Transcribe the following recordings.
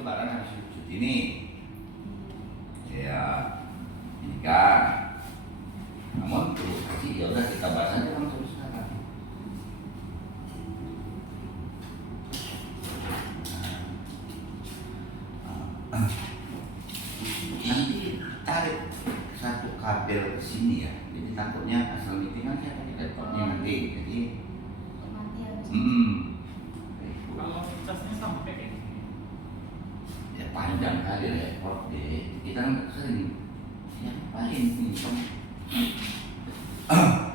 lebaran habis cuti nih. Ya, ini kan. Namun terus kasih ya udah kita bahas aja langsung sekarang. Nanti tarik satu kabel ke sini ya. Jadi takutnya asal meeting kan saya pakai laptopnya nanti. Jadi kalau casnya sampai kayak gini. Ya panjang kali repot deh. Kita kan sering ngapain nih?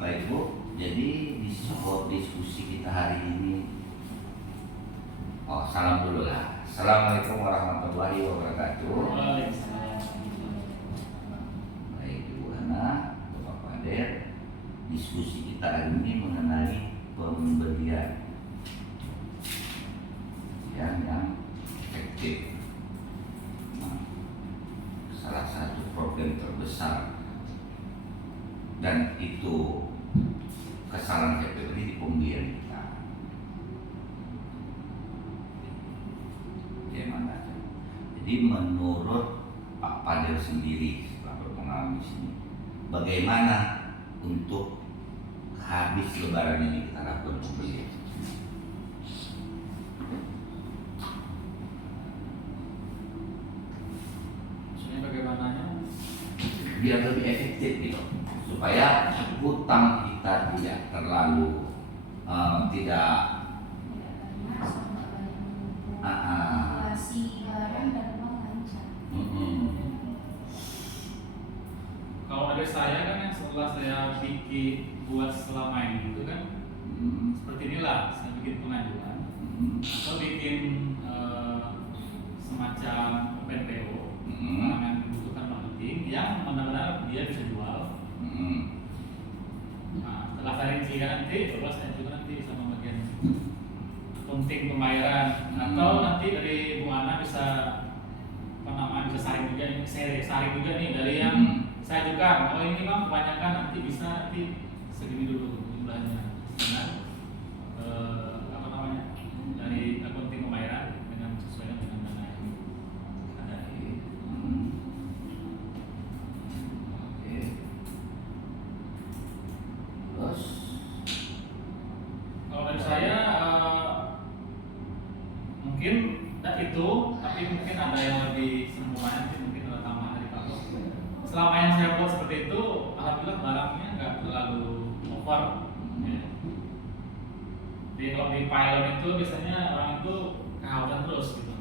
Baik Bu, jadi di soal diskusi kita hari ini. Oh, salam dulu lah. Assalamualaikum warahmatullahi wabarakatuh. Baik Ibu Hana, Bapak Pader. Diskusi kita hari ini mengenai pemberian yang efektif. Salah satu problem terbesar dan itu kesalahan KPU di pemberian kita. Gimana? Jadi menurut Pak Pader sendiri setelah berpengalaman di sini, bagaimana untuk habis Lebaran ini kita lakukan pemberian? Bagaimananya Biar lebih efektif gitu, supaya hutang kita tidak terlalu tidak kalau ada saya kan yang setelah saya bikin buat selama ini gitu kan seperti inilah saya bikin pengajuan atau bikin semacam open PO yang membutuhkan marketing yang benar-benar dia bisa jual. Nah, setelah saya rincikan nanti, coba saya juga nanti sama bagian penting pembayaran atau nanti dari Bu Ana bisa bisa saring juga nih dari yang saya juga. Kalau ini Bang kebanyakan nanti bisa nanti segini dulu jumlahnya. Nah, dari akunting pembayaran dengan sesuai dengan dana yang ada. Terus kalau dari saya mungkin itu, tapi mungkin ada yang lebih sempurna, mungkin ada tambahan dari Pak. Selama yang saya buat seperti itu, alhamdulillah barangnya nggak terlalu over. Ya. Jadi kalau di pilot itu biasanya orang itu kehausan terus gitu.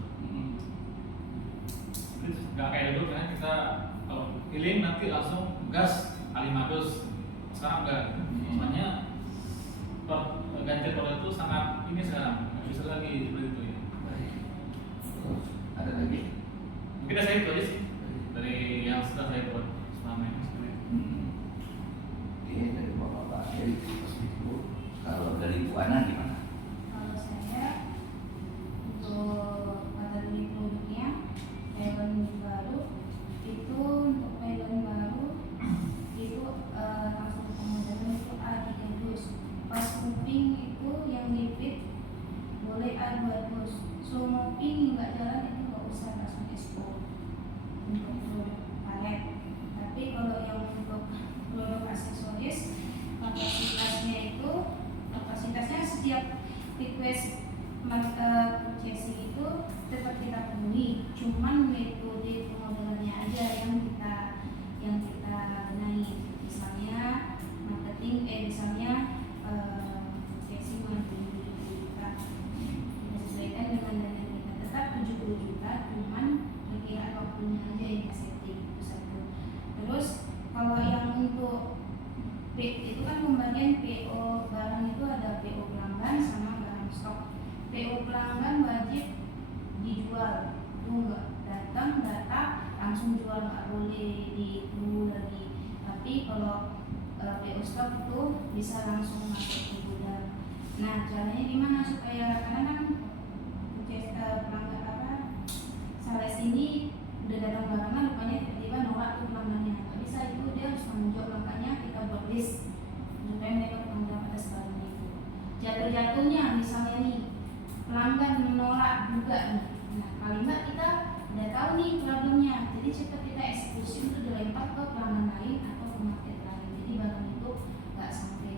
Nggak kayak dulu kan kita kalau healing nanti langsung gas alimadus. Sekarang enggak. Makanya ganti produk itu sangat ini sekarang nggak bisa lagi seperti itu ya. Ada lagi? Mungkin saya itu aja sih dari yang sudah saya buat selama ini seperti itu. Iya, dari Bapak Heri. Kalau dari Bu Ana gimana? Kalau saya untuk materi produknya melon baru itu untuk melon baru itu langsung kemudian itu A3 dus. Pas kuping itu yang lipid boleh A2 dus. So kuping nggak jalan itu nggak usah langsung ekspor untuk produk palet. Tapi kalau yang untuk produk aksesoris kapasitasnya setiap request purchasing itu tetap kita penuhi, cuman metode pemodelannya aja yang kita benahi. Misalnya marketing, misalnya purchasing kita sesuaikan dengan dana kita tetap 70 juta, cuman kira waktunya aja yang setting itu satu. Terus kalau yang untuk itu kan pembagian PO barang itu ada PO pelanggan sama barang stok. PO pelanggan wajib dijual, itu enggak datang data langsung jual, nggak boleh ditunggu lagi. Tapi kalau PO stok itu bisa langsung masuk ke gudang. Nah caranya gimana supaya karena kan pelanggan sales ini udah datang barangnya rupanya tiba-tiba nolak tuh pelanggannya, nggak bisa, itu dia harus tanggung jawab. Makanya kita buat list supaya mereka bertanggung jawab atas barang itu. Jatuh-jatuhnya misalnya nih pelanggan menolak juga nih, nah paling nggak kita cepat kita eksekusi untuk dilempar ke pelanggan lain atau ke market lain. Jadi barang itu nggak sampai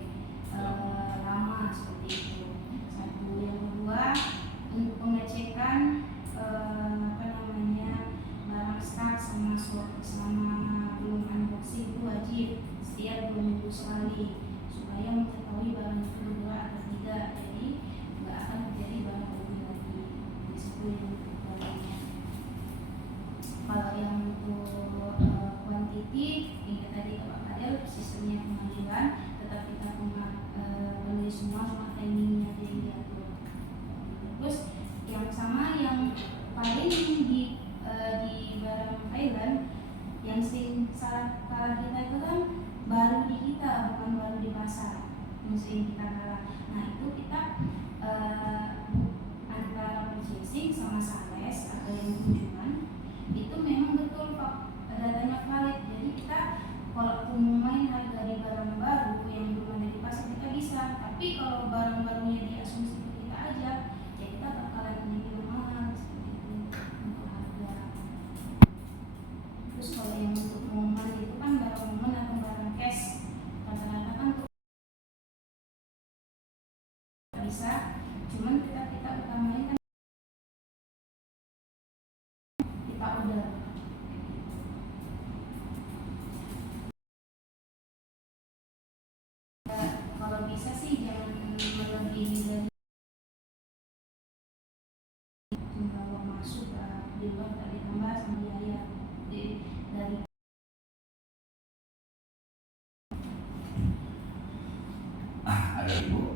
lama seperti itu. Satu. Yang kedua, untuk pengecekan barang stuck selama belum unboxing itu wajib setiap 2 minggu sekali supaya mengetahui barang itu bergerak atau tidak. Jadi nggak akan terjadi barang rugi lagi. Itu yang barangnya. Kalau yang untuk quantity, ini tadi Pak Fadel sistemnya kemajuan, tetap kita beli semua timingnya yang diatur. Terus yang sama yang paling di barang Thailand yang sering salah kalah kita itu kan baru di kita, bukan baru di pasar yang sering kita kalah. Nah itu kita antara purchasing sama sales atau yang kunjungan itu memang betul Pak, datanya valid. Jadi kita kalau pengumuman harga di barang baru yang belum ada di pasar kita bisa, tapi kalau barang barunya diasumsi ke kita aja ya kita bakalan lebih mahal seperti itu untuk harga. Terus kalau yang untuk pengumuman itu kan barang pengumuman atau barang cash rata-rata kan bisa, cuman kita utamain kan kita udah kalau bisa sih jangan melebihi dari kalau masuk di luar tak ditambah sama biaya dari Ada ibu.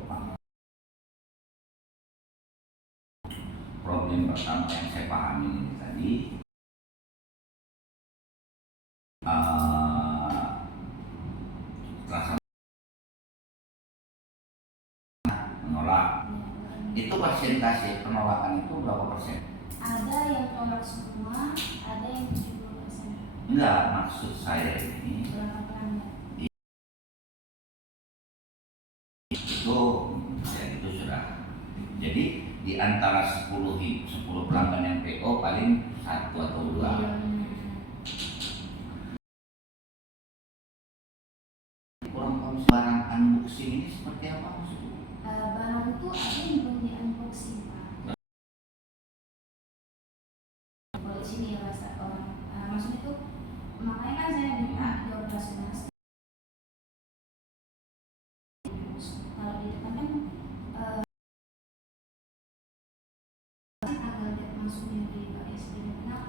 Problem pertama yang saya pahami ini tadi rasa menolak. Itu persentase penolakan itu berapa persen? ada yang tolak semua, ada yang 70%. Enggak, maksud saya ini Berapa pelanggan? itu ya itu sudah. Jadi di antara 10 pelanggan yang PO paling 1 atau 2. Kurang paham barang unboxing ini seperti apa maksudnya? Barang itu ada yang belum di unboxing Pak. Kalau di sini ya bahasa orang, maksudnya itu makanya kan saya minta di operasional. Kalau di depan kan tanggal date masuknya di KSP kenapa?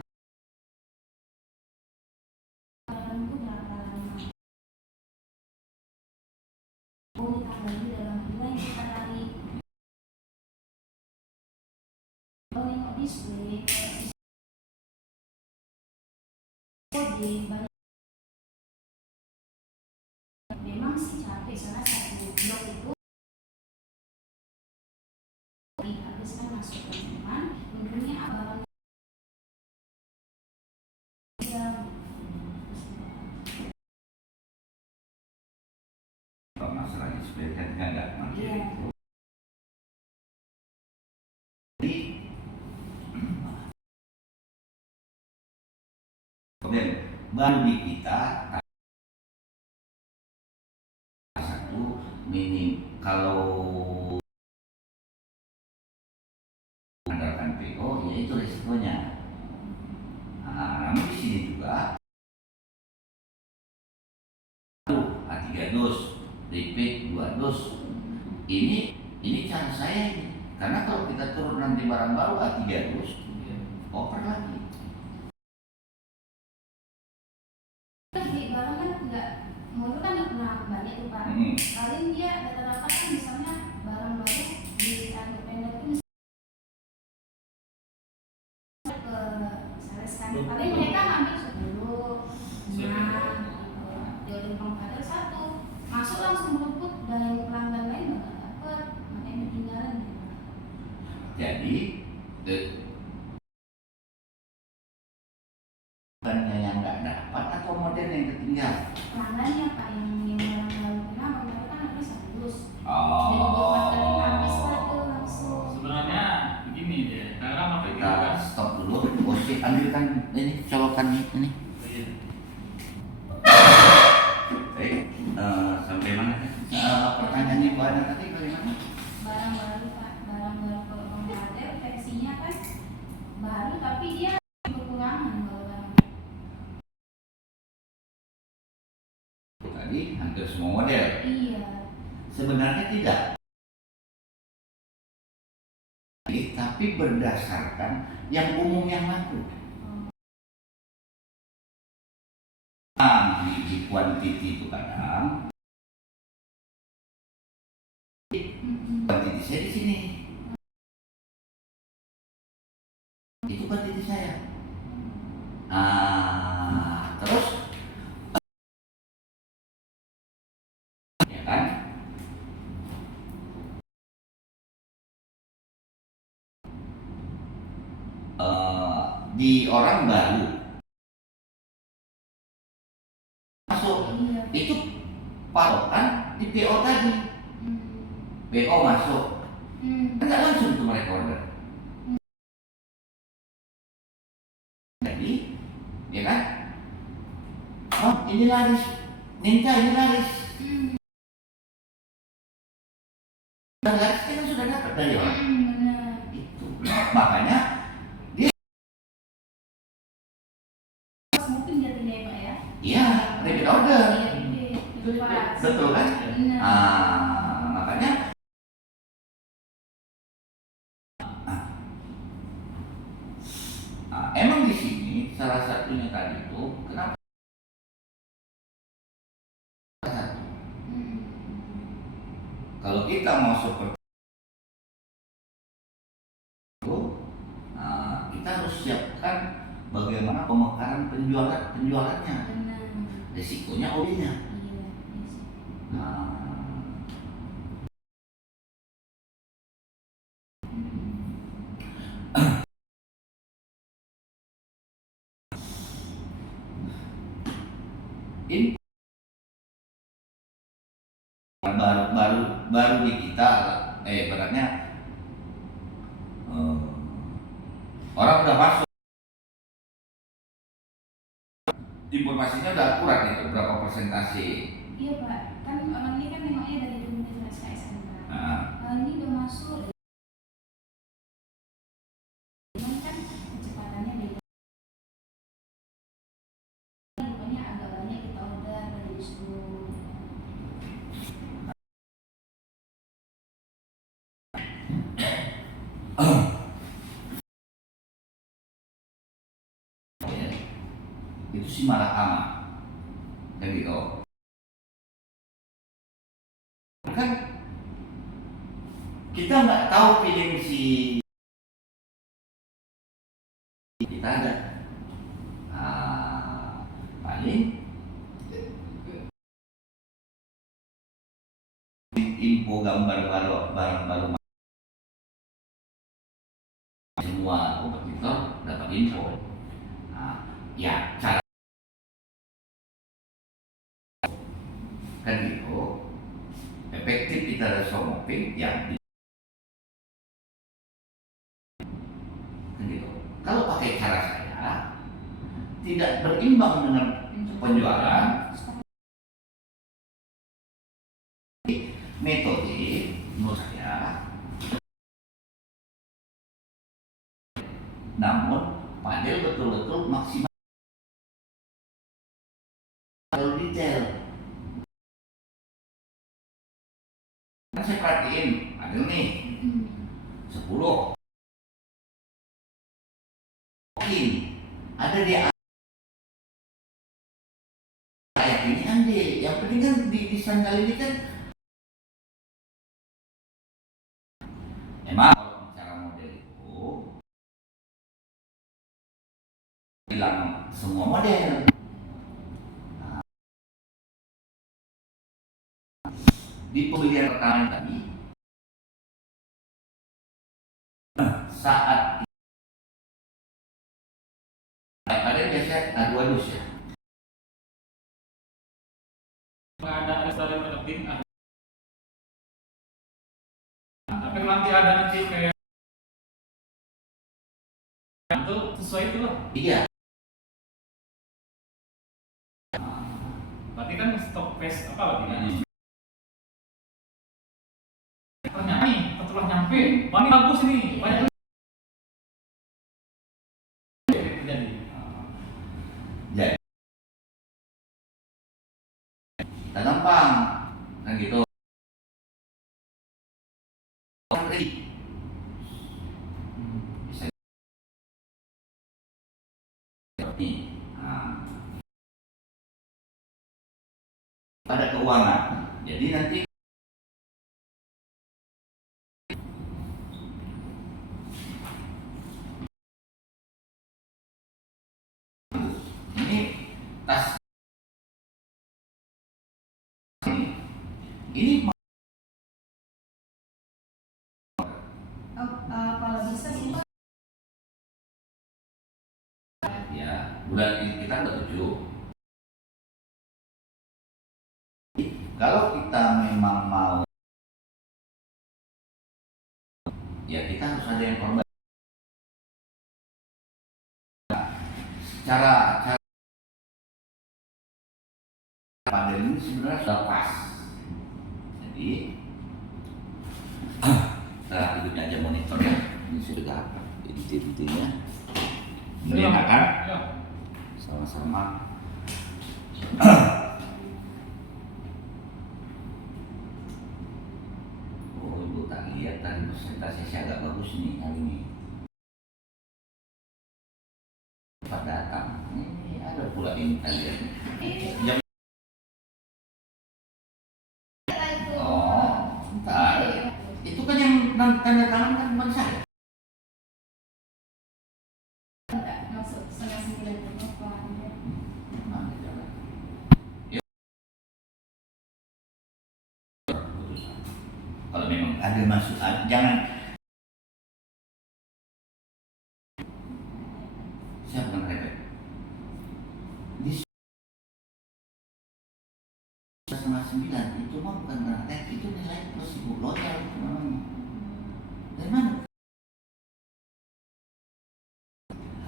Barang itu berapa lama? Oh ditambah di dalam bulan kita tarik. Kalau nengok display kode banyak. Memang sih capek salah satu blok itu dihabiskan masuk ke teman untungnya abang Kalau masalah display kan enggak maksud Iya. itu. Jadi kemudian baru di kita satu minim kalau mengandalkan PO ya itu resikonya. Namun di sini juga A3 dos, repeat 2 dos. Ini cara saya ini. Karena kalau kita turun nanti barang baru A3 dos, oper lagi. beli barang kan enggak modal kan enggak pernah banyak tuh Pak. Paling dia rata-rata kan misalnya barang baru di independen itu ke sales kan paling mereka ngambil 10 dia udah padahal satu masuk langsung rumput dan yang pelanggan lain nggak dapat makanya ketinggalan. Jadi bukannya yang nggak dapat atau model yang ketinggalan? Pelanggannya Pak yang barang baru kenapa mereka kan habis habis. Oh. Dan buat habis lah tuh langsung. Sebenarnya begini deh, karena apa itu Kita kan stop dulu. Gosip ambilkan ini colokan ini. Iya. Baik, sampai mana? Pertanyaannya Bu Ana tadi bagaimana? Barang baru Pak, barang baru kalau model versinya kan baru tapi dia kekurangan kalau barang. Tadi hampir semua model. Iya. Sebenarnya tidak. Tapi berdasarkan yang umum yang laku. Di kuantiti itu kadang kuantiti saya di sini. Itu kuantiti saya. Terus ya kan? Di orang baru masuk Iya. itu patokan di PO tadi. PO masuk, enggak langsung tuh mereka order. Jadi, ya kan? Oh, ini laris, Ninja ini laris. Dan laris kan sudah dapat dari orang. Benar. Itu, makanya Mungkin dia tinggal ya Pak ya. iya, repeat order. Iya, itu pas. Betul kan? Benar. Makanya emang di sini salah satunya tadi itu kenapa satu? Kalau kita mau seperti itu, kita harus siapkan bagaimana pemekaran penjualannya, Benar. risikonya OB-nya. Iya. Ini baru di kita, beratnya orang udah masuk, informasinya udah akurat itu berapa persentase. Iya Pak, kan orang ini kan nengoknya dari Universitas KSN Pak. Nah, Ini udah masuk. Cuman kan kecepatannya beda. Pokoknya agak banyak kita order dari disuruh. itu sih malah aman kan gitu kan kita nggak tahu feeling si kita ada paling info gambar barang baru semua kompetitor dapat info. Ya cara kan gitu efektif kita ada shopping yang kan gitu. Kalau pakai cara saya tidak berimbang dengan penjualan, metode menurut saya, namun padel betul-betul maksimal kalau detail. Kan saya perhatiin padel nih 10 mungkin ada di kayak ini ambil, yang penting kan di sandal ini kan emang kalau bicara model itu bilang semua model. Di pembelian pertama tadi saat ada biasanya dua dus ya. Ada restoran penting, tapi nanti ada kayak itu sesuai itu loh. Iya. Berarti kan stok pes apa berarti kan? Ternyata nih setelah nyampe, wah ini bagus ini, banyak terjadi. Jadi kita gampang kan gitu. Bisa nih. Nah, pada keuangan. Jadi nanti ini tas ini Kalau bisa sih Pak. ya bulan ini kita udah 7. Kalau kita memang mau, ya kita harus ada yang korban. Cara pada ini sebenarnya sudah pas. Jadi setelah ikutnya aja monitornya, ini sudah apa? Inti-intinya. Ini akan Ya. sama-sama. Oh, ibu tak lihat tadi presentasi saya agak bagus nih kali ini. Cepat datang. Ini ada pula ini kalian. Jam. Oh, bentar. Itu kan yang tanda tangan kan bukan saya. Masuk 8:30 Bapak. Mana jalan? Ya. Keputusan. Kalau memang ada masuk, jangan. Saya bukan repot. Di 8:30 itu mah bukan praktek, itu nilai plus ibu loyal itu namanya. Dari mana?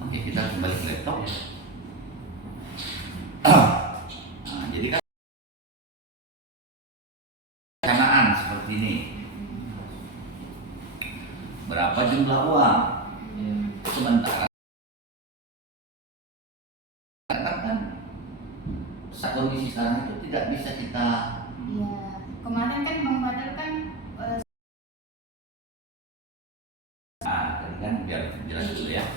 Oke, kita kembali ke laptop. Nah, jadi kan perencanaan seperti ini. Berapa jumlah uang? Sementara kan kondisi sekarang itu tidak bisa kita. Iya, kemarin kan Bang Badar kan Tadi kan biar jelas dulu ya.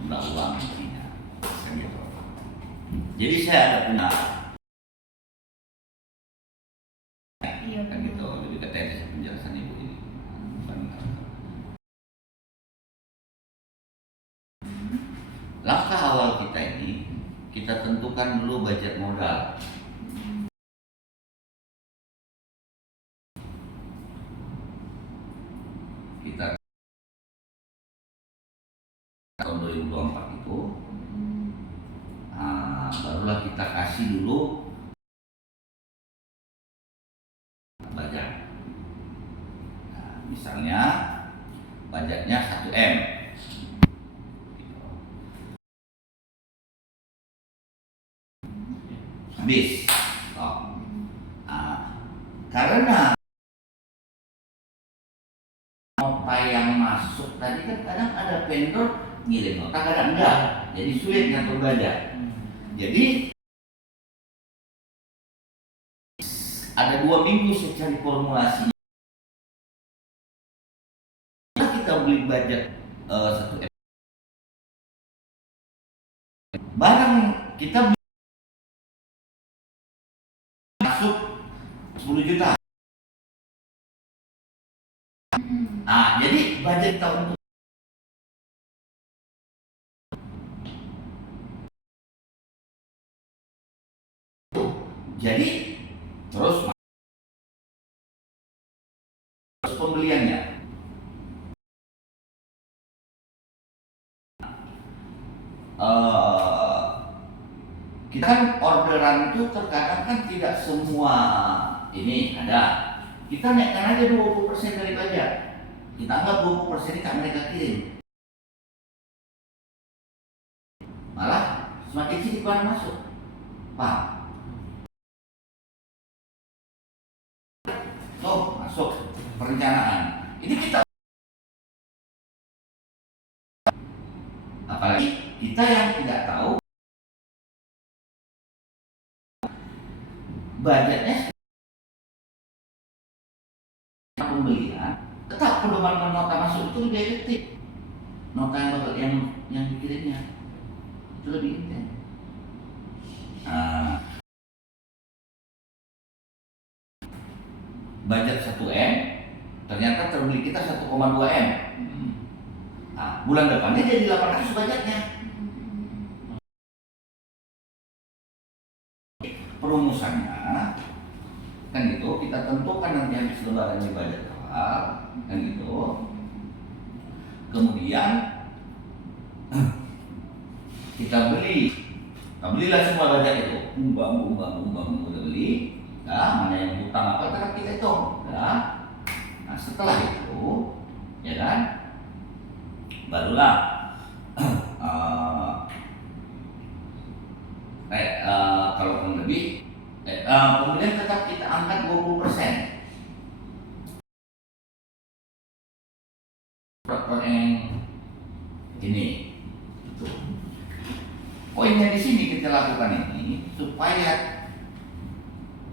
Jumlah uang intinya. Kan gitu. Jadi saya ada punya iya kan gitu. Jadi katanya penjelasan ibu ini. Langkah awal kita ini, kita tentukan dulu budget modal. Kita tahun 2024 itu, barulah kita kasih dulu budget. Nah, misalnya budgetnya 1M. Habis. Oh. Karena nota yang masuk tadi kan kadang ada vendor ngirim nota, kadang enggak. Jadi sulit ngatur budget. Jadi ada 2 minggu saya cari formulasi. Kita beli budget 1M. Barang kita beli masuk 10 juta. Jadi budget tahun itu. Jadi terus pembeliannya. Kita kan orderan itu terkadang kan tidak semua ini ada. Kita naikkan aja 20% dari pajak. Kita anggap 20% ini mereka kirim. malah semakin sedikit barang masuk. Paham? Masuk perencanaan. Ini kita, apalagi kita yang tidak tahu budgetnya pembelian, tetap pedoman nota masuk itu lebih efektif. Nota yang dikirimnya itu lebih intens. Budget 1M, ternyata terbeli kita 1,2M. Nah, bulan depannya jadi 800 budgetnya. Perumusannya kan gitu, kita tentukan nanti habis lebaran di budget awal, kan gitu. Kemudian belilah semua budget itu, umbang udah beli, ya, mana yang hutang apa tetap kita hitung, ya. Nah setelah itu, ya kan, barulah kalaupun lebih, kemudian tetap kita angkat 20%. Yang ini, itu. Poinnya di sini kita lakukan ini supaya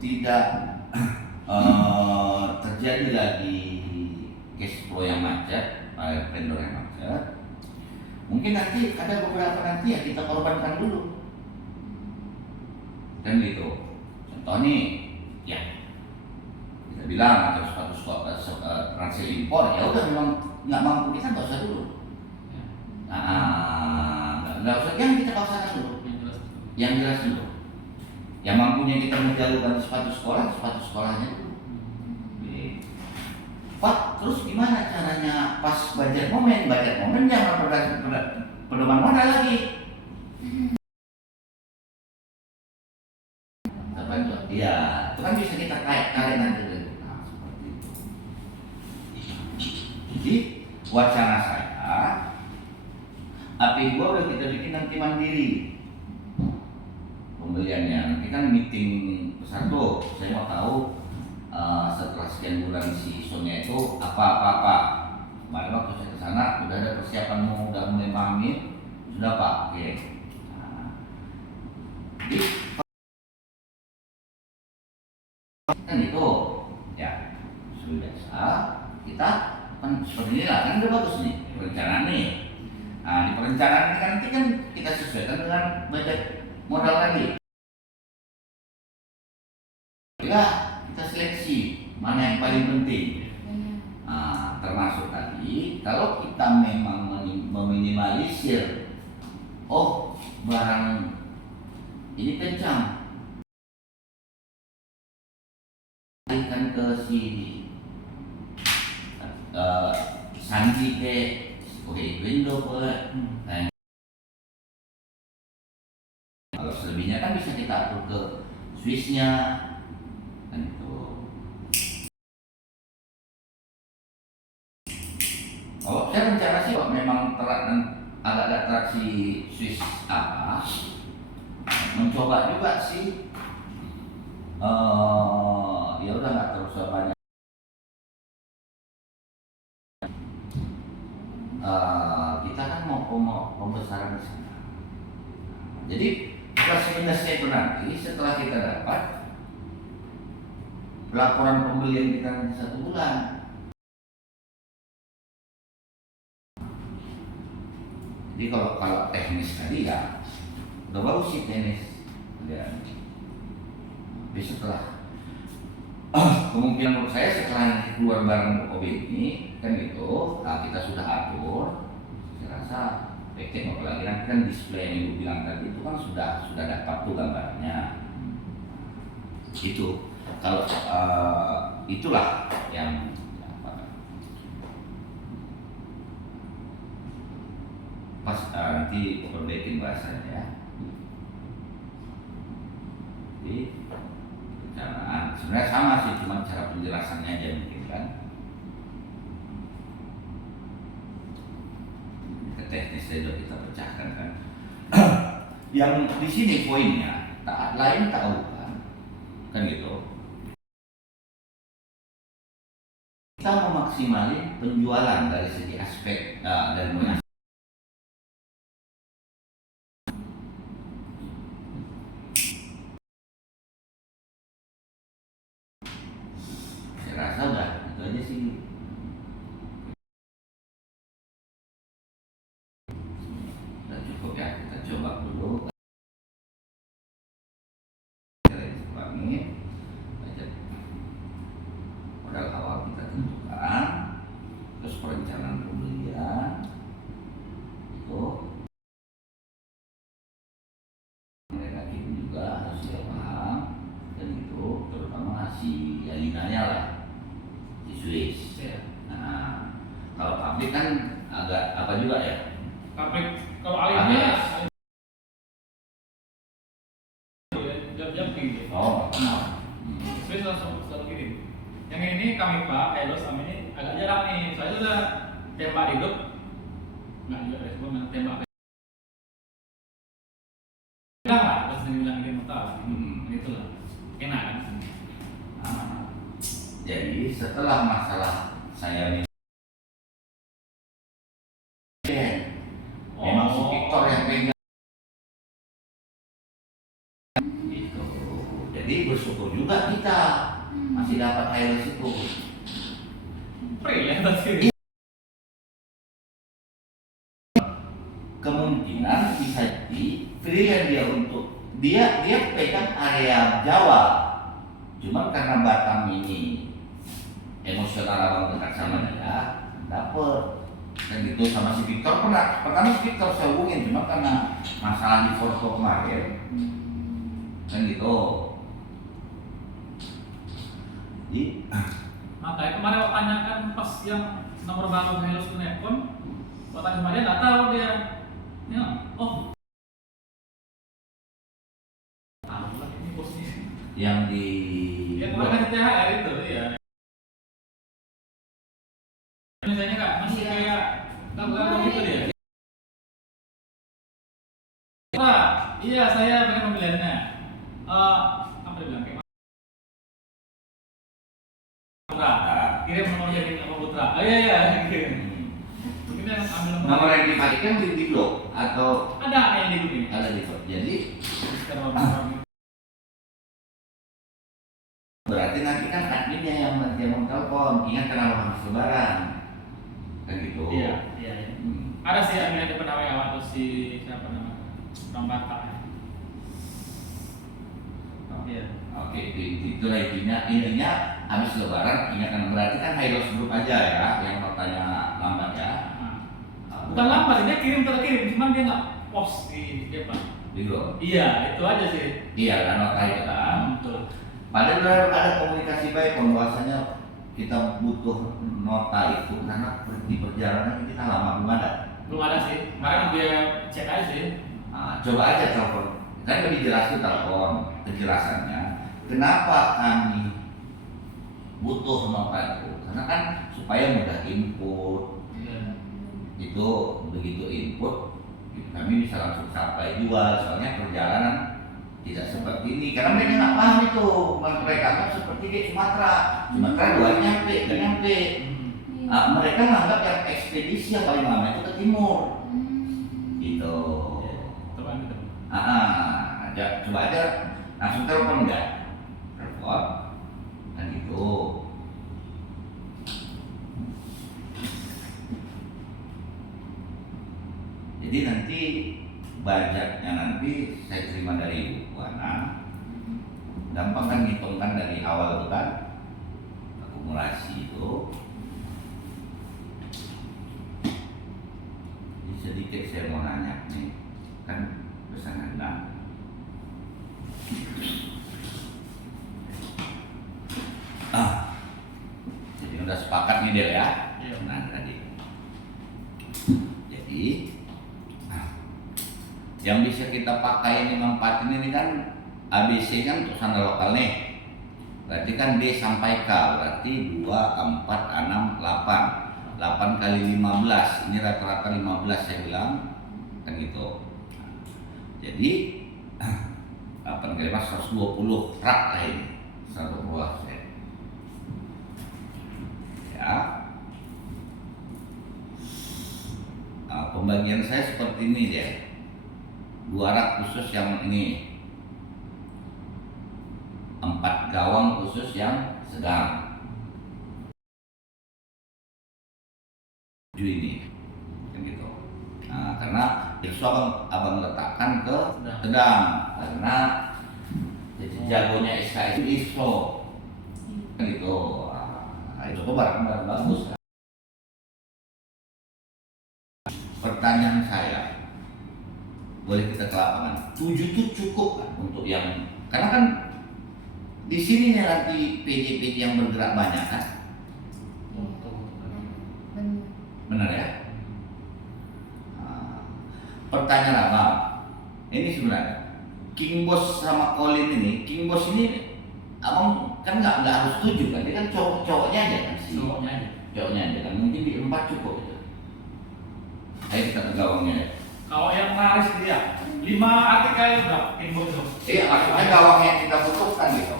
tidak terjadi lagi cash flow yang macet, vendor yang macet. Mungkin nanti ada beberapa nanti ya kita korbankan dulu. Kan gitu. Contoh nih, ya kita bilang atau sepatu ransel impor, ya udah memang nggak mampu kita nggak usah dulu. Nggak usah, yang kita paksakan dulu, yang jelas dulu. Yang mampunya kita menjalukan sepatu sekolahnya dulu. Pak, terus gimana caranya pas budget momen jangan pedoman modal lagi. Ya, itu kan bisa kita kait nanti. Nah, seperti itu. Jadi wacana saya, AP gua udah kita bikin nanti mandiri pembeliannya. Nanti kan meeting besar tuh, saya mau tahu setelah sekian bulan si Sonya itu apa. Kemarin waktu saya ke sana udah ada persiapanmu, udah mulai pahamin, sudah Pak. Oke. Nah, jadi kan itu ya sudah biasa kita kan seperti ini lah, kan udah bagus nih perencanaan nih. Nah di perencanaan ini kan nanti kan kita sesuaikan dengan budget modal tadi. Ya kita seleksi mana yang paling penting. Nah, termasuk tadi kalau kita memang meminimalisir, barang ini kencang, kan ke si Sanji ke Indo ke, kalau selebihnya kan bisa kita atur ke Swissnya, kan itu. Kalau saya rencana sih kok memang agak atraksi Swiss apa, mencoba juga sih. Ya udah nggak terus banyak. Kita kan mau pembesaran di sana. Jadi plus minusnya itu nanti setelah kita dapat laporan pembelian kita nanti 1 bulan. Jadi kalau teknis tadi ya udah bagus sih teknis. Ya. Tapi setelah kemungkinan menurut saya setelah keluar barang OB ini kan gitu, kita sudah atur. Saya rasa paket apalagi nanti kan display yang ibu bilang tadi itu kan sudah dapat tuh gambarnya. Itu kalau itulah yang pas nanti perbaikin bahasanya ya. Jadi perencanaan sebenarnya sama sih, cuma cara penjelasannya aja mungkin kan. Teknisnya sudah kita pecahkan kan. Yang di sini poinnya, taat lain tak bukan, kan gitu. Kita memaksimalin penjualan dari segi aspek dan mulai. Saya rasa udah itu aja sih. Udah cukup ya, kita coba dulu. Modal awal kita tentukan, terus perencanaan pembelian itu mereka kita juga harus dia paham, dan itu terutama si jaringannya lah di Swiss. Iya. Nah, kalau pabrik kan agak apa juga ya? Pabrik kalau alimnya jam tinggi. Oh, Swiss langsung kirim. Yang ini kami Pak, Elos sama ini agak jarang nih. Saya sudah tembak hidup, nggak juga respon tembak. Bilang lah, terus bilang dia mau tahu, gitu lah. Enak kan? nah, jadi setelah masalah saya ini memang si Victor yang pegang gitu. Jadi bersyukur juga kita masih dapat air itu. Free ya tadi. Kemungkinan bisa jadi freelance dia untuk dia pegang area Jawa. Cuman karena Batam ini emosional abang dekat sama dia, dapet dan gitu sama si Victor pertama si Victor saya hubungin, cuma karena masalah di foto kemarin kan gitu. Jadi Makanya kemarin waktu tanyakan pas yang nomor baru Hello Telepon, waktu tanya sama dia nggak tahu dia. Ya, oh. Allah ini bosnya. yang di Ya kemarin kan THR itu ya. Misalnya kak masih kayak nggak gitu dia. Pak, iya saya pengen pembeliannya. Apa dia bilang kayak Putra, kirim nomor jadi nomor Putra. Oh iya iya kirim. Mungkin yang ambil nomor yang dipakai kan di blok atau ada yang di grup ini. ada di blok. Jadi berarti nanti kan adminnya yang mau telepon, ingat kenapa habis lebaran kan gitu. Iya, iya. Ada sih admin yang depan WA atau si siapa namanya? Bang Batak. Iya. Oke, itulah intinya habis lebaran ingatkan, berarti kan Hilos Group aja ya yang pertanyaan lambat ya. Bukan lambat, dia kirim terkirim, cuman dia nggak post di dia Pak. Di grup. Iya, itu aja sih. Iya kan nota itu kan. Betul. Padahal ada komunikasi baik bahwasanya kita butuh nota itu karena di perjalanan kita lama belum ada. Belum ada sih. Kemarin dia cek aja sih. Nah, coba aja telepon. Kan lebih jelas tuh telepon penjelasannya. Kenapa kami butuh nota itu? Karena kan supaya mudah input. Iya. Itu begitu input kami bisa langsung sampai jual. Soalnya perjalanan tidak seperti ini. Karena mereka nggak paham itu. Mereka kan seperti di Sumatera. Sumatera dua nyampe, gak nyampe. Mereka menganggap yang ekspedisi yang paling lama itu ke timur. Gitu. Teman gitu. Coba aja langsung telepon enggak? Telepon kan gitu. Jadi nanti budgetnya nanti saya terima dari Ibu Wana. Gampang kan ngitungkan dari awal itu kan akumulasi itu. Jadi sedikit saya mau nanya nih kan pesanan Anda. Jadi udah sepakat nih Del ya. Iya. Nah tadi. Jadi yang bisa kita pakai ini manfaatin ini kan ABC kan untuk sandal lokal nih. Berarti kan D sampai K, berarti 2, 4, 6, 8 8 kali 15, ini rata-rata 15 saya bilang kan gitu. Jadi pengiriman 120 rak lah ini, 120 set. Ya. Pembagian saya seperti ini deh. 2 rak khusus yang ini, 4 gawang khusus yang sedang. 7 ini, kan gitu. Nah, karena itu abang letakkan ke sedang, karena jadi jagonya SKS itu ISO, kan gitu. Nah, itu tuh barang bagus. Pertanyaan saya, boleh kita ke lapangan. 7 itu cukup kan untuk yang, karena kan di sini nih nanti PJ-PJ yang bergerak banyak kan, benar ya? Pertanyaan apa? Ini sebenarnya King Boss sama Colin ini, King Boss ini abang kan nggak harus 7 kan, dia kan cowoknya aja kan sih, cowoknya aja kan, mungkin di 4 cukup gitu. Ayo kita ke gawangnya ya. Kalau yang laris dia 5 artikel udah input tuh. Iya, maksudnya gawang yang kita butuhkan gitu.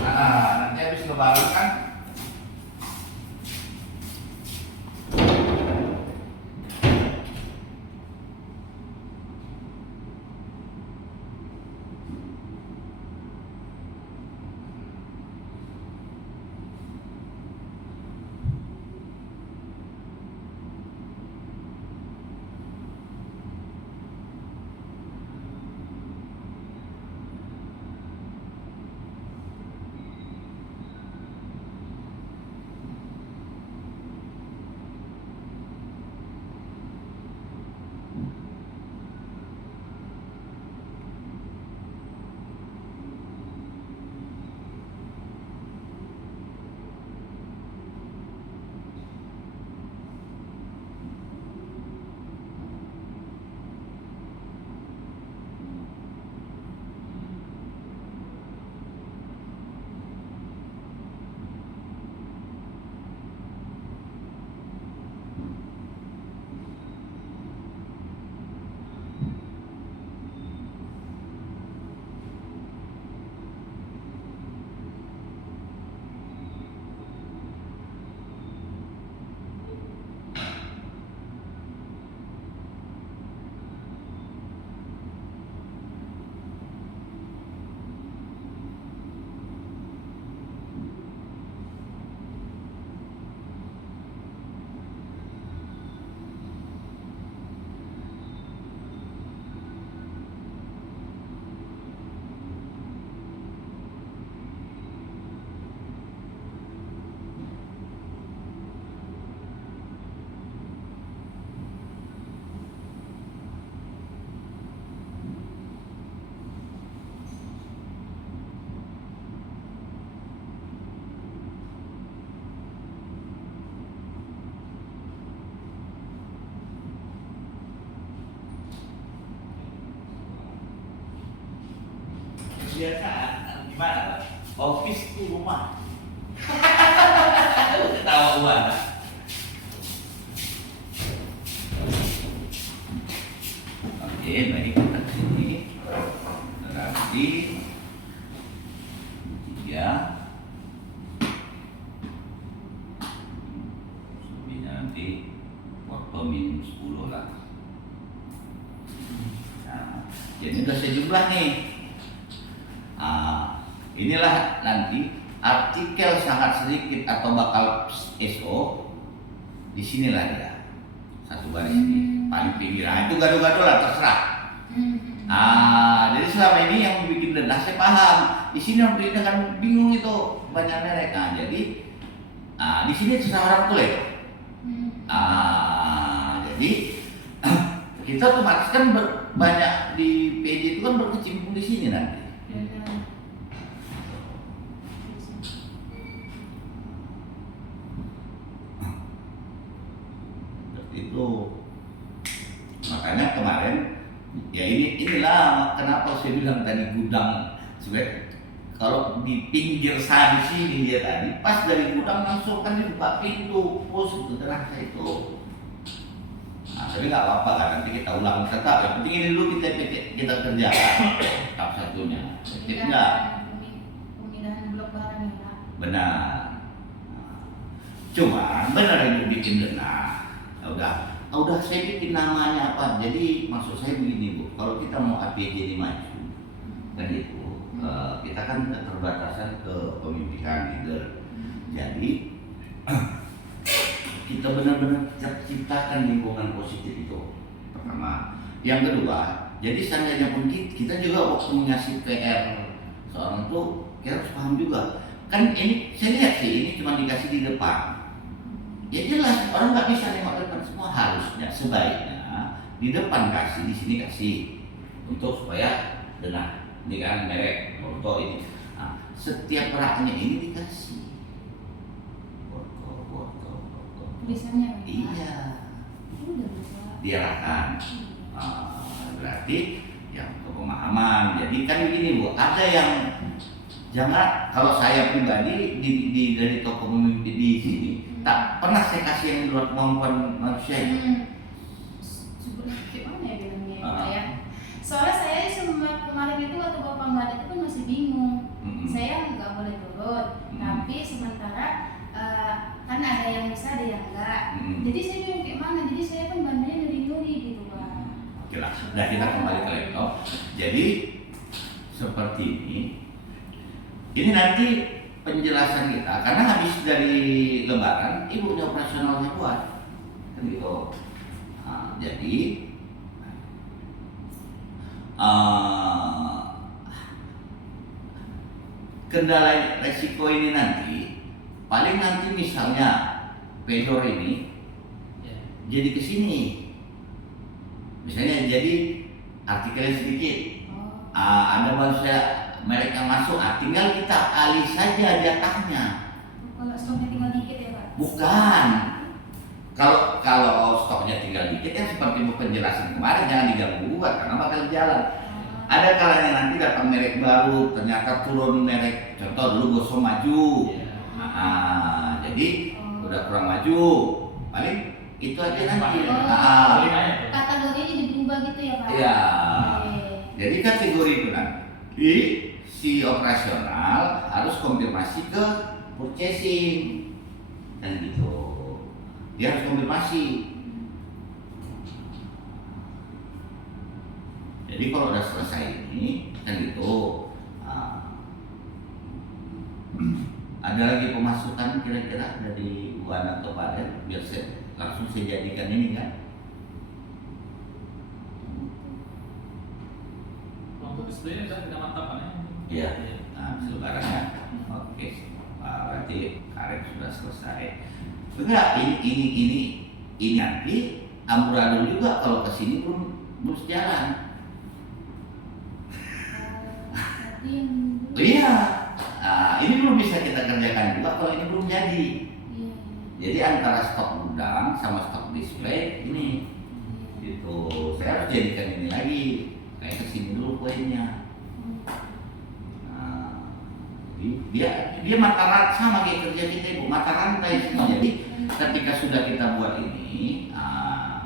Nah, nanti habis lebaran kan dia kan gimana? Office itu rumah. ketawa uang. Oke, baik kita ke sini. Berarti 3. Lebihnya nanti foto minum 10 lah. Nah, jadi udah sejumlah nih. Inilah nanti artikel sangat sedikit atau bakal SO di sinilah dia, satu baris ini paling pinggiran itu gado-gado lah terserah. Jadi selama ini yang bikin rendah saya paham, di sini orang beli kan bingung itu banyak merek. Jadi di sini terserah orang tua itu. Jadi kita otomatis kan banyak di PJ itu kan berkecimpung di sini nanti. Itu makanya kemarin ya inilah kenapa saya bilang tadi gudang sebenarnya kalau di pinggir sadi sini dia tadi pas dari gudang langsung kan dibuka pintu pos itu terasa itu. Tapi nggak apa-apa kan nanti kita ulang tetap yang penting ini dulu kita kita kerjakan tahap satunya. Efektif nggak? Pemindahan blok barang ya Pak. Benar. Cuma benar ini bikin denah. Udah saya bikin namanya apa. Jadi maksud saya begini Bu, kalau kita mau APJ ini maju, kan itu kita kan keterbatasan ke pemimpinan leader. Jadi kita benar-benar ciptakan lingkungan positif itu pertama. Yang kedua, jadi seandainya pun kita juga waktu mengasih PR seorang tuh kita harus paham juga. Kan ini saya lihat sih ini cuma dikasih di depan. Ya jelas orang nggak bisa nengok depan semua, harusnya sebaiknya di depan kasih, di sini kasih untuk supaya denah. Ini kan merek foto ini. Nah, setiap raknya ini dikasih. Foto. Tulisannya Pak. Iya. Udah bisa. Diarahkan. Berarti yang kepemahaman. Jadi kan begini Bu, ada yang jangan, kalau saya pribadi di dari toko pemimpin di sini tak pernah saya kasih yang di luar kemampuan manusia itu. Seperti gimana ya bilangnya ya? Soalnya saya kemarin itu waktu Bapak nggak ada itu kan masih bingung. Saya nggak boleh turun, tapi sementara kan ada yang bisa ada yang enggak. Jadi saya bingung kayak mana. Jadi saya kan bantunya nyuri gitu Pak. Oke lah, nah kita kembali ke laptop. Jadi seperti ini. Ini nanti penjelasan kita, karena habis dari Lebaran, ibunya operasionalnya buat, kan gitu. Jadi kendala resiko ini nanti, paling nanti misalnya pedor ini jadi ke sini, misalnya jadi artikelnya sedikit, ada manusia merek yang masuk, tinggal kita alih saja jatahnya. Kalau stoknya tinggal dikit ya Pak? Bukan. Kalau stoknya tinggal dikit ya seperti penjelasan kemarin, jangan diganggu gugat karena bakal jalan. Ada kalanya nanti dapat merek baru, ternyata turun merek, contoh dulu Gosok maju. Jadi udah kurang maju, paling itu aja nanti. Kategorinya jadi berubah gitu ya Pak? Iya. Jadi kategori itu nanti si operasional harus konfirmasi ke purchasing dan gitu. Dia harus konfirmasi. Jadi kalau udah selesai ini kan gitu. Ada lagi pemasukan kira-kira dari Bu Ana atau Pak Den biar langsung saya jadikan ini kan. Untuk display sudah tidak mantap kan ya? Iya. Nah, Lebaran ya. Oke. Berarti karet sudah selesai. Enggak, ini nanti amburadul juga kalau ke sini belum sejalan. Iya. Ini belum bisa kita kerjakan juga kalau ini belum jadi. Jadi antara stok gudang sama stok display ini gitu. Saya harus jadikan ini lagi. Kayak kesini dulu poinnya. Dia mata rantai sama kayak kerja kita Ibu, mata rantai semua. Jadi ketika sudah kita buat ini,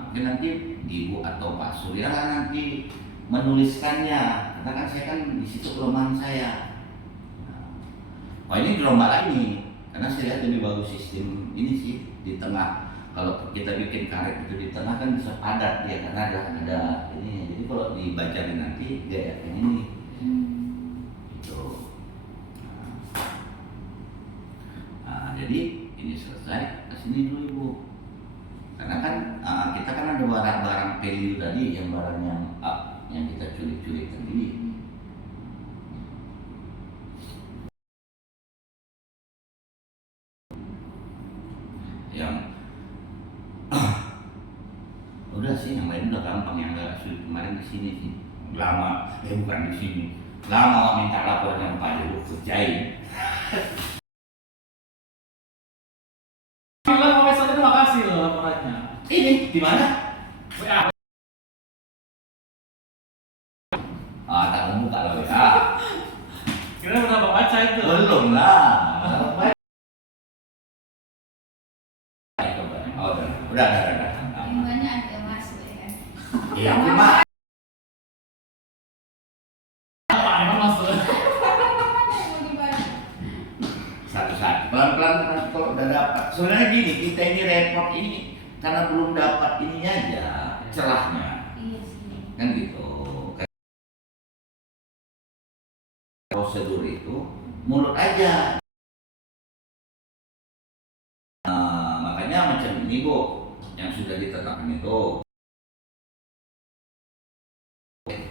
mungkin nanti Ibu atau Pak Surya nanti menuliskannya. Karena kan saya kan di situ kelemahan saya. Ini dirombak lagi, karena saya lihat lebih bagus sistem ini sih di tengah. Kalau kita bikin karet itu di tengah kan bisa padat dia karena ada ini. Jadi kalau dibacain nanti gaya ini. Jadi ini selesai, kesini dulu Ibu. Karena kan kita kan ada barang-barang value tadi, yang barang yang kita culik-culik tadi. Yang udah sih, yang lain udah gampang, yang agak sulit kemarin di sini sih. Lama, bukan di sini. Lama minta laporan Pak dulu kerjain. Terima kasih loh laporannya. Ini di mana? WA. Tak membuka lah WA. Kira udah baca itu. Belum lah. Udah. Yang banyak ada masuk ya kan? Iya, sebenarnya gini, kita ini repot ini karena belum dapat ininya aja, celahnya, Iya sih. kan gitu. Prosedur itu mulut aja. Makanya macam ini Bu, yang sudah ditetapkan itu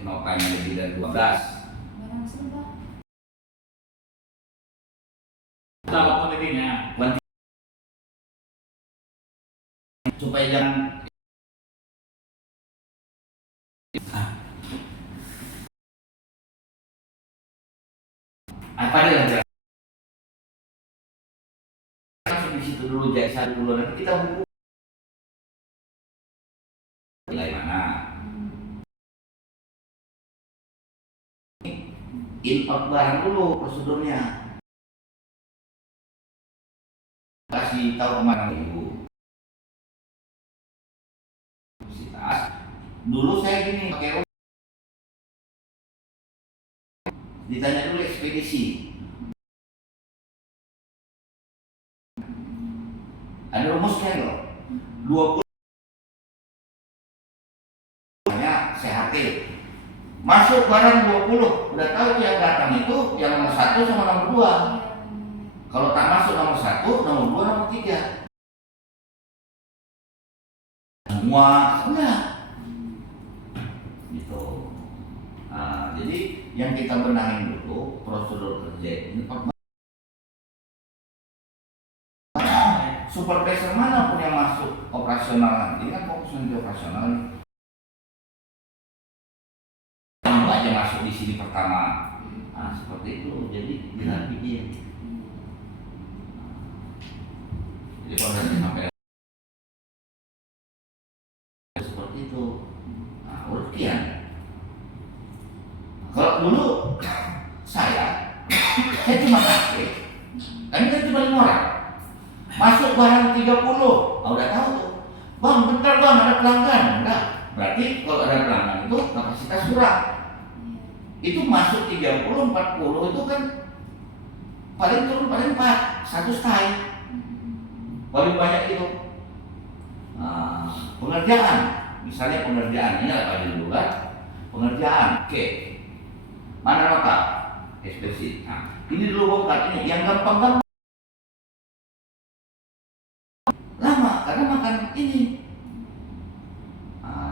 notanya lebih dari 12. Barang serba. Tahu kuantitinya. Supaya jangan apa dia langsung di situ dulu, jaksa dulu, nanti kita buku nilai mana, import barang dulu prosedurnya, kasih tahu kemana ibu. Dulu saya gini pakai ditanya dulu ekspedisi, ada rumusnya loh, 20 CHT masuk barang 20, udah tahu yang datang itu yang nomor 1 sama nomor 2. Iya. Kalau tak masuk nomor 1, nomor 2, nomor 3 semua enggak gitu. Nah, jadi yang kita benahin dulu prosedur kerja ini. Supervisor manapun yang masuk operasional nanti kan fokus nanti operasional. Kamu aja masuk di sini pertama, nah, seperti itu. Jadi dirapiin. Jadi kalau nanti sampai seperti itu, nah, urut kian. Kalau dulu saya cuma pakai, kami kan cuma 5 orang. Masuk barang 30, udah tahu tuh. Bang, bentar bang, ada pelanggan. Enggak, berarti kalau ada pelanggan itu kapasitas kurang. Itu masuk 30, 40 itu kan paling turun paling 4, 1 stay. Paling banyak itu. Pengerjaan, misalnya pengerjaan ini apa dulu kan? Pengerjaan, oke. Mana nota? Ekspedisi. Nah, ini dulu bongkar ini, yang gampang-gampang. Lama karena makan ini.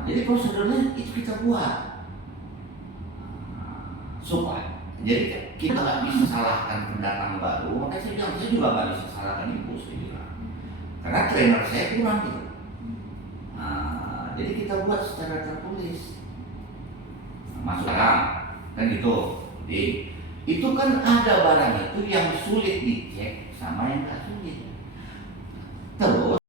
Jadi prosedurnya itu kita buat supaya jadi kita nggak bisa salahkan pendatang baru. Makanya saya bilang saya juga nggak bisa salahkan ibu, saya bilang karena trainer saya kurang gitu. Jadi kita buat secara tertulis. Masuk barang kan gitu. Jadi itu kan ada barang itu yang sulit dicek sama yang nggak sulit. Terus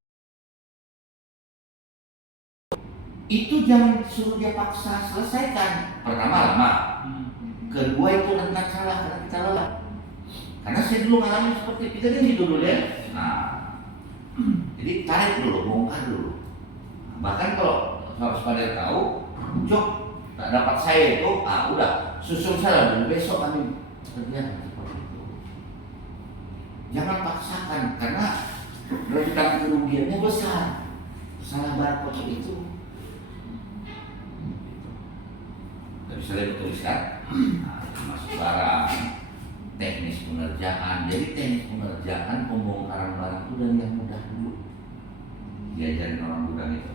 itu jangan suruh dia paksa selesaikan. Pertama lama, kedua itu rentan salah karena kita lelah. Karena saya dulu ngalamin seperti kita ini dulu ya. Nah, jadi tarik dulu, bongkar dulu. Bahkan kalau pada tahu, jok tak dapat saya itu, udah susun saja dulu, besok kami kerja seperti itu. Jangan paksakan karena rentan kerugiannya besar. Salah barcode itu. Bisa dituliskan masuk barang, teknis pengerjaan. Jadi teknis pengerjaan pembongkaran barang itu dari yang mudah dulu diajarin orang gudang itu.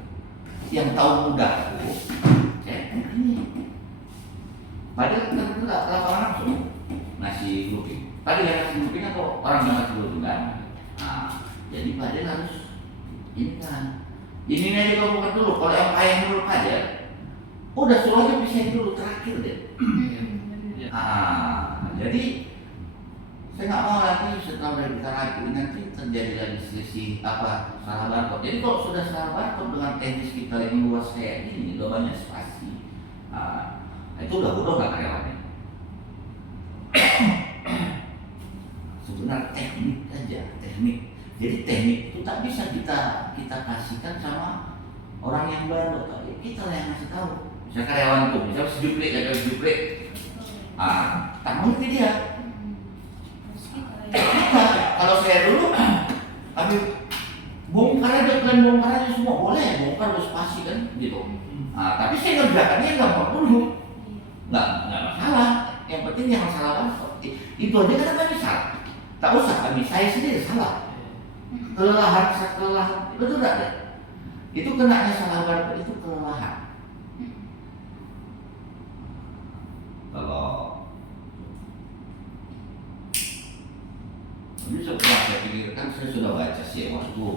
Yang tahu mudah itu cek ini. Padahal kita enggak lapangan langsung ngasih grouping. Padahal yang ngasih grouping atau orang yang ngasih grouping kan. Jadi padahal harus ini kan. Ini aja kalau bukan dulu. Kalau yang ayam dulu aja udah suruh aja pisahin dulu terakhir deh. Jadi saya nggak mau lagi setelah udah kita rapi nanti terjadi lagi selisih apa salah barcode. Jadi kalau sudah salah barcode dengan teknis kita yang luas kayak gini, udah banyak spasi, itu udah bodoh nggak karyawannya. Sebenarnya teknik aja, teknik. Jadi teknik itu tak bisa kita kasihkan sama orang yang baru, tapi kita lah yang ngasih tahu. Misalnya karyawan tuh, misalnya sejuplik, tak ngerti dia. Kita, kalau saya dulu, ambil boleh bongkar lu spasi kan gitu. Nah, tapi saya ngerjakannya nggak mau dulu, nggak masalah. Yang penting yang salah kan itu aja kan kami salah. Tak usah kami, saya sendiri salah. Kelelahan itu tuh enggak ada. Itu kenanya salah barang itu kelelahan. Kalau ini setelah saya pikirkan, saya sudah baca sewa itu.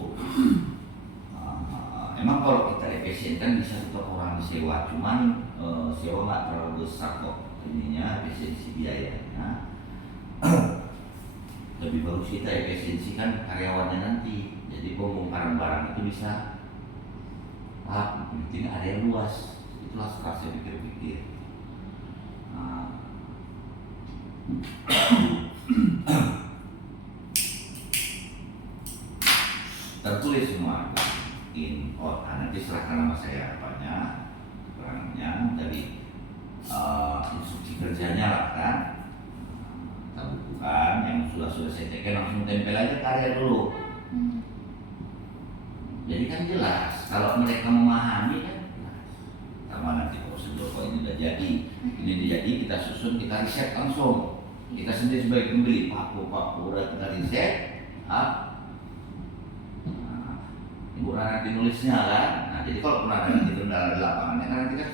Emang kalau kita efisienkan bisa tetap orang disewa, cuman sewa nggak terlalu besar kok ininya, efisiensi biayanya. Lebih bagus kita efisiensikan karyawannya nanti. Jadi pembongkaran barang itu bisa penting ada yang luas. Itulah setelah saya pikir-pikir. Tertulis semua nanti serahkan nama saya apanya, orangnya dari instruksi kerjanya lah kan. Bukan yang sudah saya tekan langsung tempel aja karya dulu. Jadi kan jelas kalau mereka memahami kan jelas. Sama nanti prosedur kalau ini udah jadi, ini udah jadi kita susun, kita riset langsung. Kita sendiri sebagai pembeli paku udah kita riset. Ibu nanti nulisnya kan. Nah jadi kalau nanti kendala di lapangannya kan nanti kan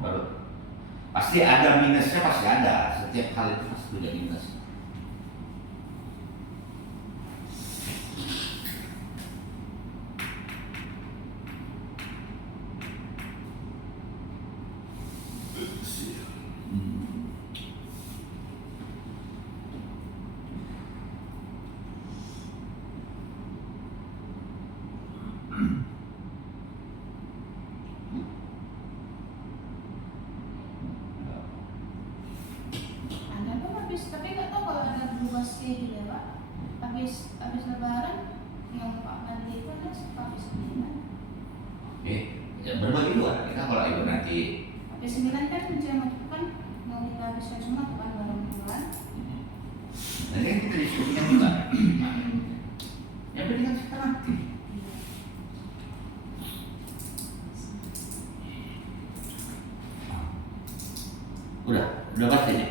baru pasti ada minusnya, pasti ada. Setiap hal itu pasti punya minus. Tapi nggak tahu kalau ada berubah schedule ya Pak. Habis Lebaran yang Pak Nadli itu ada habis 9. Ya berbagi dua. Kita kalau itu nanti Habis 9 kan jam itu kan mau kita habiskan semua tuh kan baru bulan. nanti kan kita diskusikan juga. Yang penting kan kita nanti. Udah pastinya.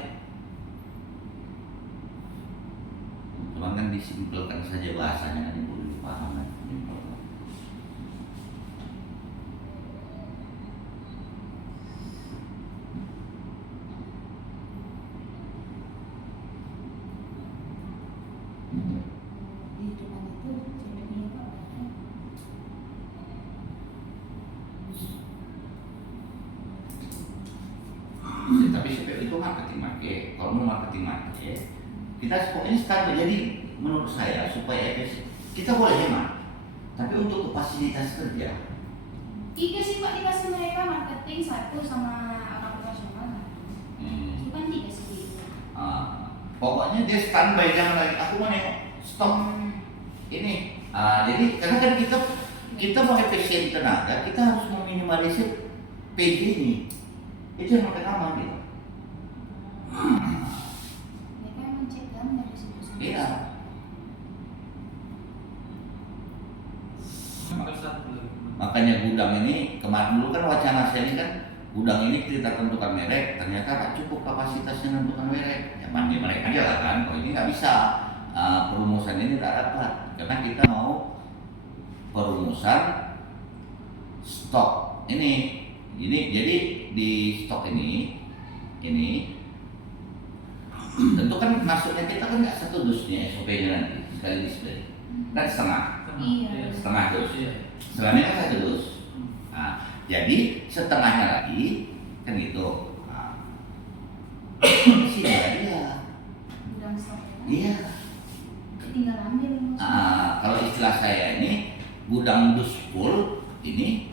Cuman kan disimpulkan saja bahasanya kan ibu lebih paham kan. Di depan itu jadinya Pak. Tapi CPU itu marketing market. Kalau mau marketing market, kita pokoknya sekarang jadi menurut saya supaya efisien kita boleh hemat, tapi untuk fasilitas kerja. Tiga sih Pak dikasih mereka marketing satu sama operasional. Itu kan 3 sih. Pokoknya dia standby, jangan lagi aku mau nengok stop ini. Jadi karena kan kita mau efisien tenaga, kita harus meminimalisir PJ ini. Itu yang pertama gitu. Mereka mencegah dari situ. Iya. Makanya gudang ini kemarin dulu kan wacana saya ini kan gudang ini kita tentukan merek, ternyata tak cukup kapasitasnya menentukan merek. Ya panggil mereka aja lah kan. Kalau ini nggak bisa, perumusan ini tak dapat karena kita mau perumusan stok ini. Jadi di stok ini tentu kan maksudnya kita kan nggak satu dusnya SOP-nya nanti sekali display kan setengah dus. Selama kan 1 dus. Jadi setengahnya lagi kan gitu. Sini dia. Gudang stok. Iya. Tinggal ambil. Kalau istilah saya ini gudang dus full ini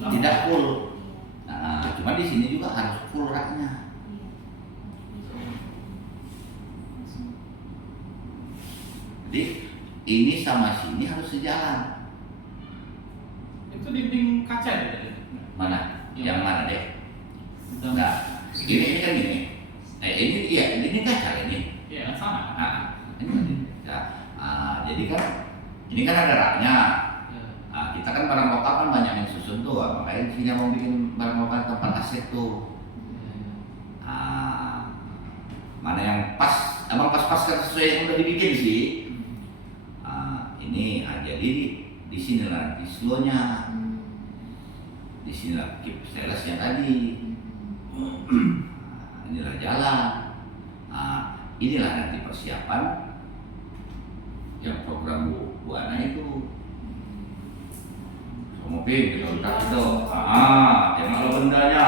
tidak full. Cuma di sini juga harus full raknya. Jadi ini sama sini harus sejalan. Itu dinding kaca ya? Mana? Yang mana deh? Udah. Nah, ini kan gini. Ini kaca ini. Iya kan sama. Ini kan. Jadi kan ini kan ada raknya. Iya. kan barang lokal kan banyak yang susun tuh, makanya sini mau bikin barang lokal tempat aset tuh. Nah, mana yang pas, emang pas-pas kan sesuai yang udah dibikin sih. Nah, ini jadi di sini nanti slownya, di sini lah keep salesnya tadi. Nah, inilah jalan. Nah, inilah nanti persiapan yang program Bu Ana itu. Mungkin kita udah itu, yang kalau bendanya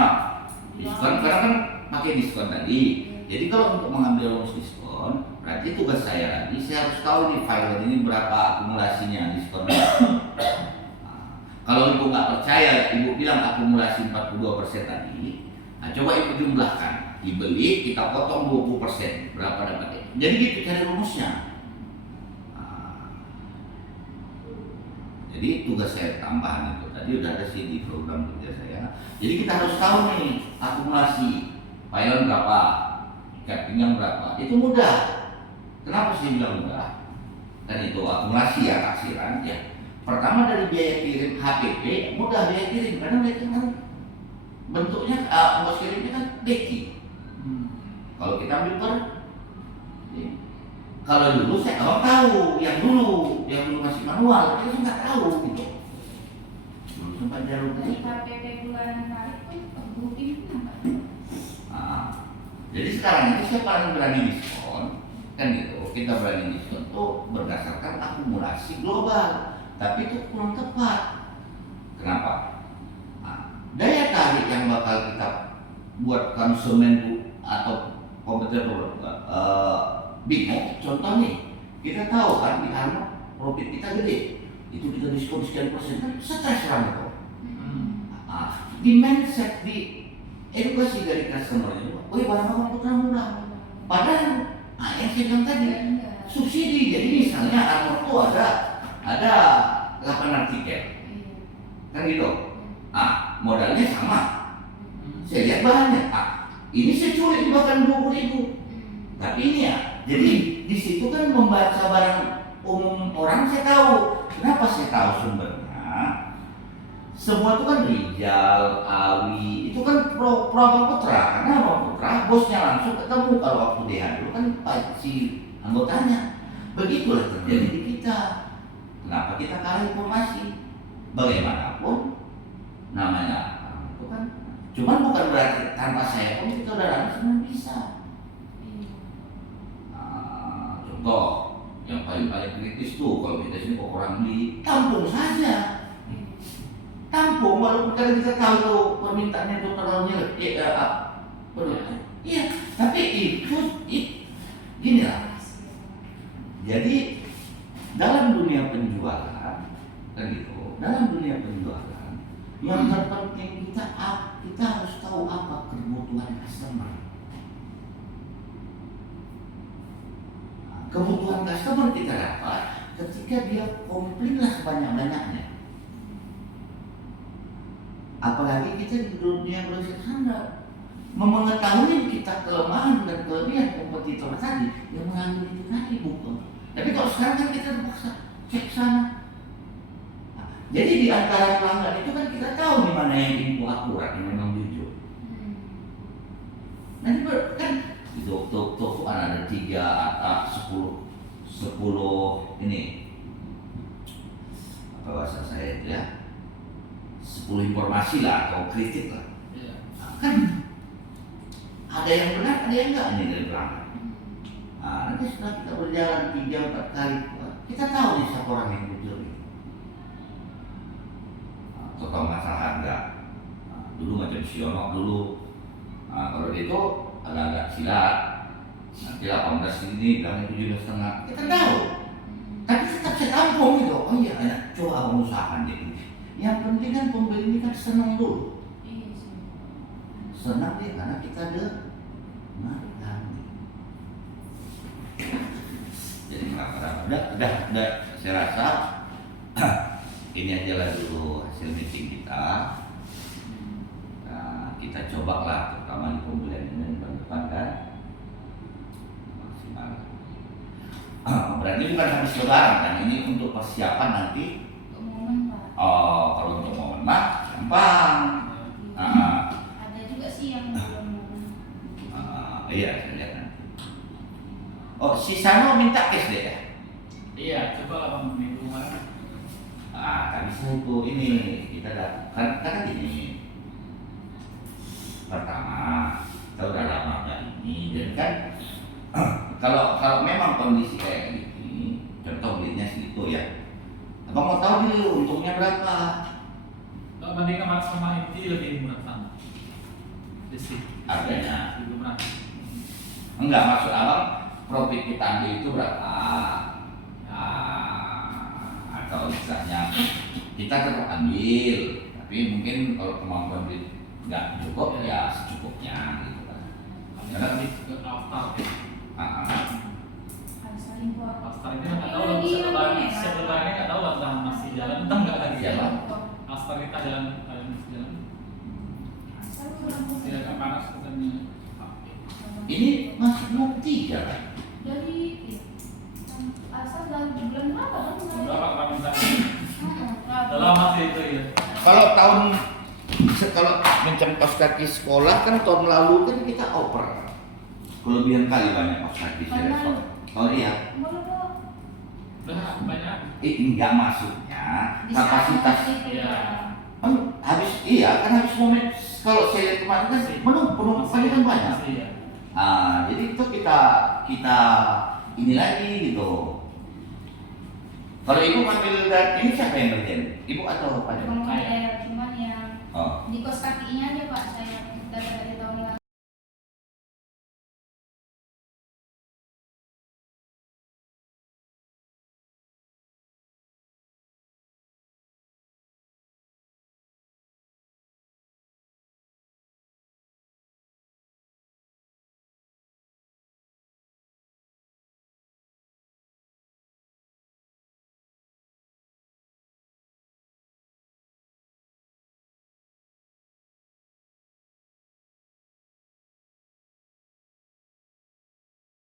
diskon, karena kan pakai diskon tadi. Jadi kalau untuk mengambil bonus diskon, berarti tugas saya lagi, saya harus tahu nih file ini berapa akumulasinya diskon. Kalau ibu nggak percaya, ibu bilang akumulasi 42% tadi, nah coba ibu jumlahkan, dibeli kita potong 20%, berapa dapatnya? Jadi gitu cari rumusnya. Jadi tugas saya tambahan itu tadi udah ada sih di program kerja saya. Jadi kita harus tahu nih akumulasi payung berapa, ikat pinggang berapa. Itu mudah. Kenapa sih bilang mudah? Kan itu akumulasi ya, taksiran ya. Pertama dari biaya kirim HPP mudah biaya kirim karena mereka kan bentuknya ongkos kirimnya kan deki. Kalau kita ambil per kalau dulu saya tahu, yang dulu masih manual, kita nggak tahu gitu. Dulu sempat jarum Dari tadi. KPP bulanan tarik pun mungkin nambah. Jadi sekarang ini saya paling berani diskon, kan gitu. Kita berani diskon tuh berdasarkan akumulasi global, tapi itu kurang tepat. Kenapa? Daya tarik yang bakal kita buat konsumen tuh atau kompetitor bingung, contoh nih, kita tahu kan di Arno profit kita gede, itu kita diskon sekian persen kan stres orang itu. Di mindset, di edukasi dari customer itu, oh barang apa putra murah, padahal yang saya bilang tadi subsidi. Jadi misalnya Arno itu ada 8 tiket, kan gitu. Modalnya sama, saya lihat bahannya, ini saya curi bahkan 20.000, tapi ini ya. Jadi di situ kan membaca barang umum orang saya tahu. Kenapa saya tahu sumbernya? Semua itu kan Rijal, Awi, itu kan pro Abang Putra. Karena Abang Putra bosnya langsung ketemu. Kalau waktu DH dulu kan si anggotanya. Begitulah terjadi di kita. Kenapa kita kalah informasi? Bagaimanapun namanya itu kan. Cuman bukan berarti tanpa saya pun kita udah langsung bisa. Contoh yang paling kritis tuh kalau kita sini kok orang beli, tampung saja, tampung walaupun kadang kita tahu tuh permintaannya tuh terlalu iya, tapi itu gini lah. Jadi dalam dunia penjualan kan gitu, dalam dunia penjualan yang terpenting kita harus tahu apa kebutuhan customer. Kebutuhan customer kita dapat ketika dia komplain lah sebanyak-banyaknya. Apalagi kita di dunia berusaha standar, mengetahui kita kelemahan dan kelebihan kompetitor tadi, yang mengambil itu tadi bukan. Tapi kalau sekarang kan kita terpaksa cek sana. Jadi di antara pelanggan itu kan kita tahu di mana yang info akurat, yang memang jujur. Nanti kan di toko kan ada 3, 10 ini apa bahasa saya itu ya, 10 informasi lah atau kritik lah. Kan ada yang benar, ada yang enggak ini dari pelanggan. Nanti setelah kita berjalan 3-4 kali, kita tahu nih siapa orang yang jujur. Contoh masalah harga, dulu macam Siono dulu, kalau itu agak silat, nanti 18 ini bilang 17,5, kita tahu, tapi tetap saya tampung gitu. Oh iya, coba abang usahakan deh. Yang penting kan pembeli ini kan senang dulu, senang dia karena kita dengarkan. Jadi udah, saya rasa ini aja lah dulu hasil meeting kita. Kita coba lah terutama di pembelian ini bulan depan kan maksimal. Berarti bukan habis lebaran kan, ini untuk persiapan nanti. Pengumuman Pak. Oh numpang. Ada juga sih yang belum. Iya, saya lihat nanti. Oh, si Sano minta cash deh ya? Iya, coba lah bang minggu kemarin. Tak bisa itu ini kita kan gini. Pertama, kita udah lama nggak ini, dan kan kalau memang kondisi kayak gini, contoh belinya segitu ya. Abang mau tahu dulu untungnya berapa? Kalau bandingkan kemarin sama ini lebih murah sama. Di sini. Harganya. Lebih murah. Enggak, maksud abang profit kita ambil itu berapa? Atau misalnya kita tetap ambil, tapi mungkin kalau kemampuan duit nggak cukup ya secukupnya gitu kan. Karena di ke Alftar ya. Harus impor. Alftar ini nggak tahu lah siap lebaran ini nggak tahu lah entah masih jalan entah nggak lagi Siapa? jalan. Alftar kita jalan masih jalan. Tidak akan panas katanya. Ini masih belum 3 kan? Dari asal dari bulan berapa kan? Berapa kemarin tadi? Udah lama sih itu ya. Kalau mencari kaos kaki sekolah kan tahun lalu kan kita oper kelebihan kali banyak kaos kaki Tahun lalu? sekolah. Oh iya, Udah banyak. enggak masuknya kapasitas. Iya. Kan habis momen kalau saya lihat kemarin kan penumpangnya kan banyak. Masih ya. Jadi itu kita ini lagi gitu. Kalau ibu ngambil dari ini siapa yang ngerjain? Ibu atau Pak? Cuman yang Oh. di kos kakinya aja Pak saya data